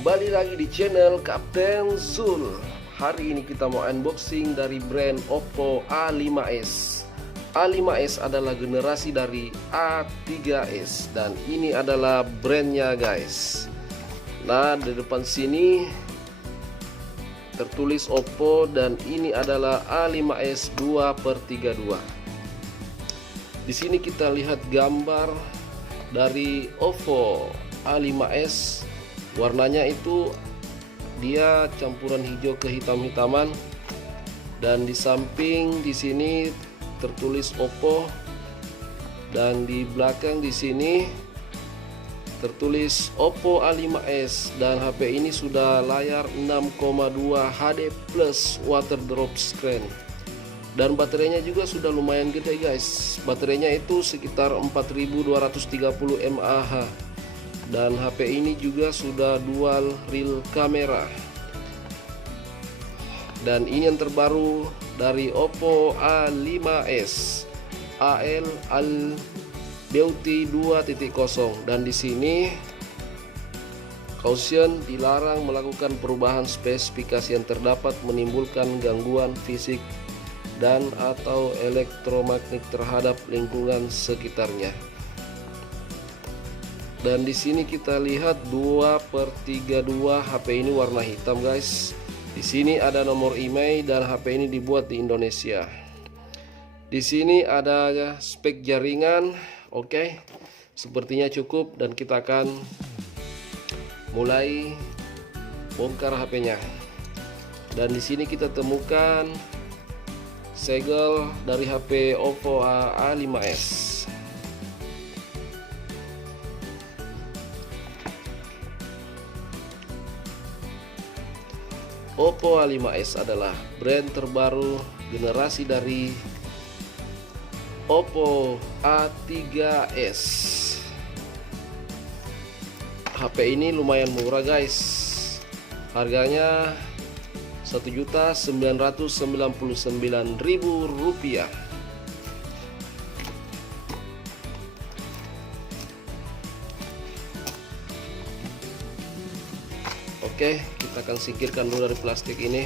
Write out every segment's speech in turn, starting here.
Kembali lagi di channel Kapten Zul. Hari ini kita mau unboxing dari brand Oppo A5s. A5s adalah generasi dari A3s dan ini adalah brandnya guys. Nah, di depan sini tertulis Oppo dan ini adalah A5s 2/32. Di sini kita lihat gambar dari Oppo A5s. Warnanya itu dia campuran hijau ke hitam-hitaman dan di samping di sini tertulis Oppo dan di belakang di sini tertulis Oppo A5s dan HP ini sudah layar 6,2 HD plus water drop screen dan baterainya juga sudah lumayan gede guys. Baterainya itu sekitar 4230 mAh. Dan HP ini juga sudah dual real kamera. Dan ini yang terbaru dari Oppo A5s Al Beauty 2.0 dan di sini caution dilarang melakukan perubahan spesifikasi yang terdapat menimbulkan gangguan fisik dan atau elektromagnetik terhadap lingkungan sekitarnya. Dan di sini kita lihat 2/32 HP ini warna hitam guys. Di sini ada nomor email dan HP ini dibuat di Indonesia. Di sini ada spek jaringan. Oke. Sepertinya cukup dan kita akan mulai bongkar HP-nya. Dan di sini kita temukan segel dari HP Oppo A5s. Oppo A5s adalah brand terbaru generasi dari Oppo A3s. HP ini lumayan murah guys. Harganya Rp1.999.000. Oke, kita akan singkirkan dulu dari plastik ini.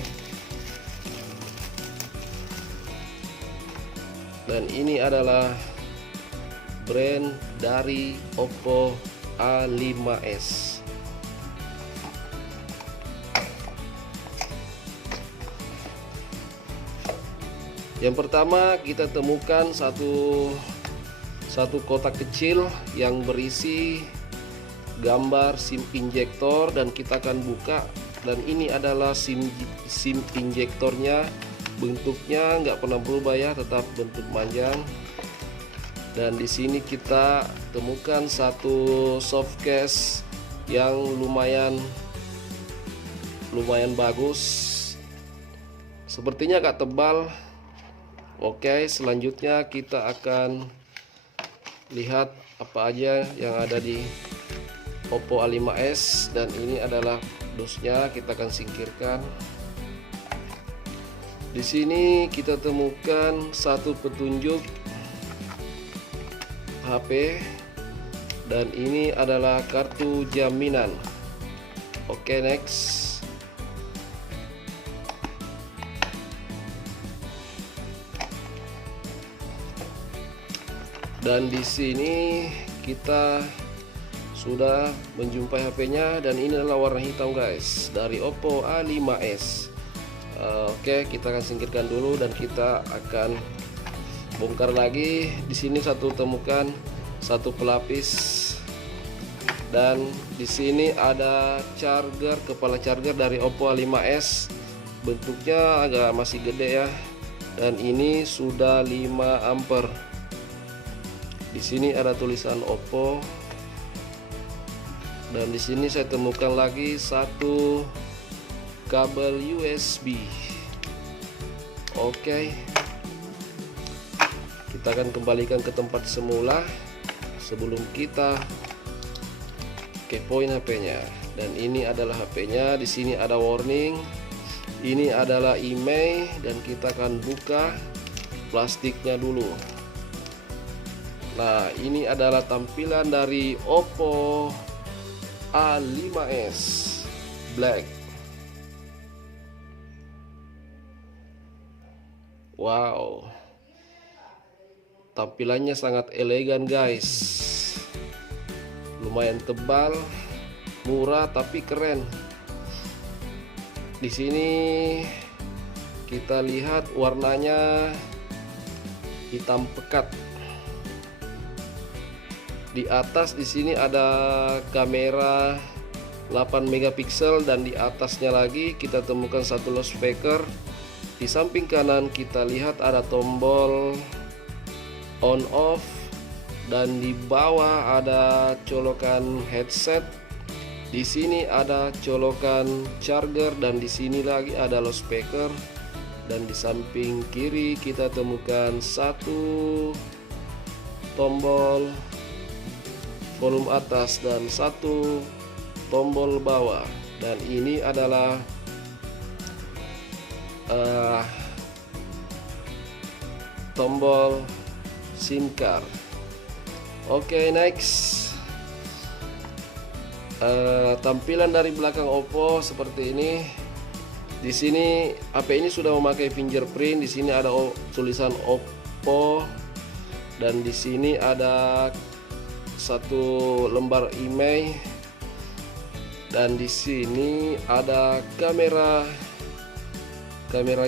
Dan ini adalah brand dari Oppo A5s. Yang pertama kita temukan satu kotak kecil yang berisi gambar SIM injektor dan kita akan buka. Dan ini adalah SIM injektornya. Bentuknya nggak pernah berubah ya, tetap bentuk panjang. Dan di sini kita temukan satu soft case yang lumayan bagus. Sepertinya agak tebal. Oke, selanjutnya kita akan lihat apa aja yang ada di Oppo A5s dan ini adalah dusnya. Kita akan singkirkan. Di sini kita temukan satu petunjuk HP dan ini adalah kartu jaminan. Oke, next. Dan di sini kita sudah menjumpai HP-nya dan ini adalah warna hitam guys dari Oppo A5s. Oke, kita akan singkirkan dulu dan kita akan bongkar lagi. Di sini temukan satu pelapis dan di sini ada charger, kepala charger dari Oppo A5s. Bentuknya agak masih gede ya. Dan ini sudah 5 ampere. Di sini ada tulisan Oppo. Dan di sini saya temukan lagi satu kabel USB. Oke. Kita akan kembalikan ke tempat semula sebelum kita kepoin HP-nya. Dan ini adalah HP-nya. Di sini ada warning. Ini adalah email dan kita akan buka plastiknya dulu. Nah, ini adalah tampilan dari Oppo A5s. black. Wow, tampilannya sangat elegan guys, lumayan tebal, murah tapi keren. Di sini kita lihat warnanya hitam pekat. Di atas di sini ada kamera 8 megapiksel dan di atasnya lagi kita temukan satu loudspeaker. Di samping kanan kita lihat ada tombol on off dan di bawah ada colokan headset. Di sini ada colokan charger dan di sini lagi ada loudspeaker. Dan di samping kiri kita temukan satu tombol volume atas dan satu tombol bawah, dan ini adalah tombol SIM card. Oke, next. Tampilan dari belakang Oppo seperti ini. Di sini HP ini sudah memakai fingerprint. Di sini ada tulisan Oppo dan di sini ada satu lembar email dan di sini ada kamera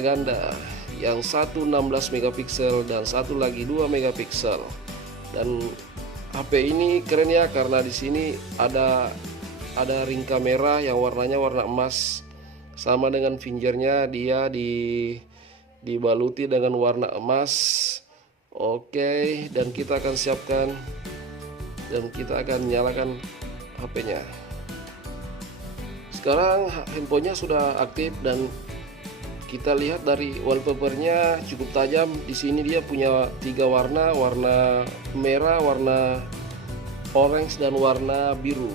ganda yang satu 16 megapiksel dan satu lagi 2 megapiksel. Dan HP ini keren ya karena di sini ada ring kamera yang warnanya warna emas, sama dengan fingernya dia dibaluti dengan warna emas. Oke, dan kita akan siapkan dan kita akan nyalakan HP-nya. Sekarang handphonenya sudah aktif dan kita lihat dari wallpapernya cukup tajam. Di sini dia punya 3 warna, warna merah, warna orange dan warna biru.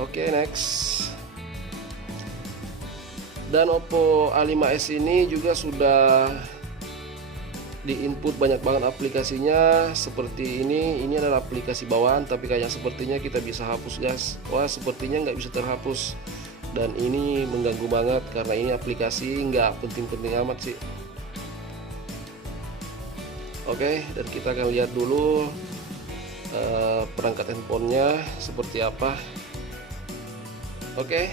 Oke, next. Dan Oppo A5s ini juga sudah di input banyak banget aplikasinya seperti ini. Ini adalah aplikasi bawaan tapi kayak sepertinya kita bisa hapus guys. Wah, sepertinya nggak bisa terhapus dan ini mengganggu banget karena ini aplikasi nggak penting-penting amat sih. Oke, dan kita akan lihat dulu perangkat handphonenya seperti apa. Oke,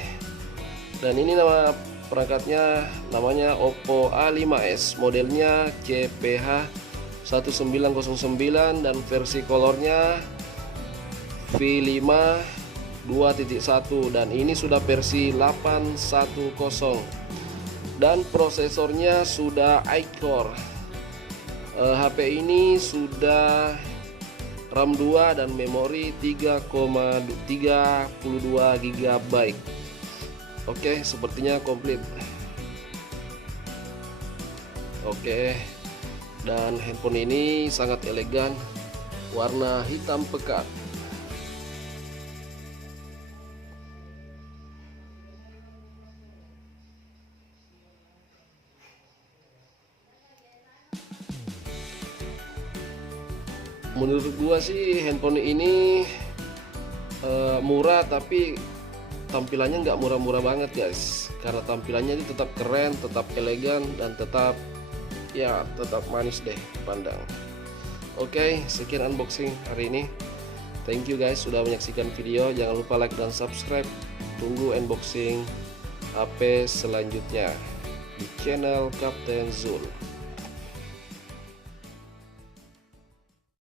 dan ini nama perangkatnya, namanya Oppo A5s, modelnya CPH 1909 dan versi colornya V5 2.1 dan ini sudah versi 810 dan prosesornya sudah iCore. HP ini sudah RAM 2 dan memori 3,32 GB. Oke, sepertinya komplit. Oke, dan handphone ini sangat elegan, warna hitam pekat. Menurut gua sih handphone ini murah tapi tampilannya nggak murah-murah banget guys, karena tampilannya ini tetap keren, tetap elegan dan tetap manis deh pandang. Oke, sekian unboxing hari ini. Thank you guys sudah menyaksikan video. Jangan lupa like dan subscribe. Tunggu unboxing HP selanjutnya di channel Kapten Zul.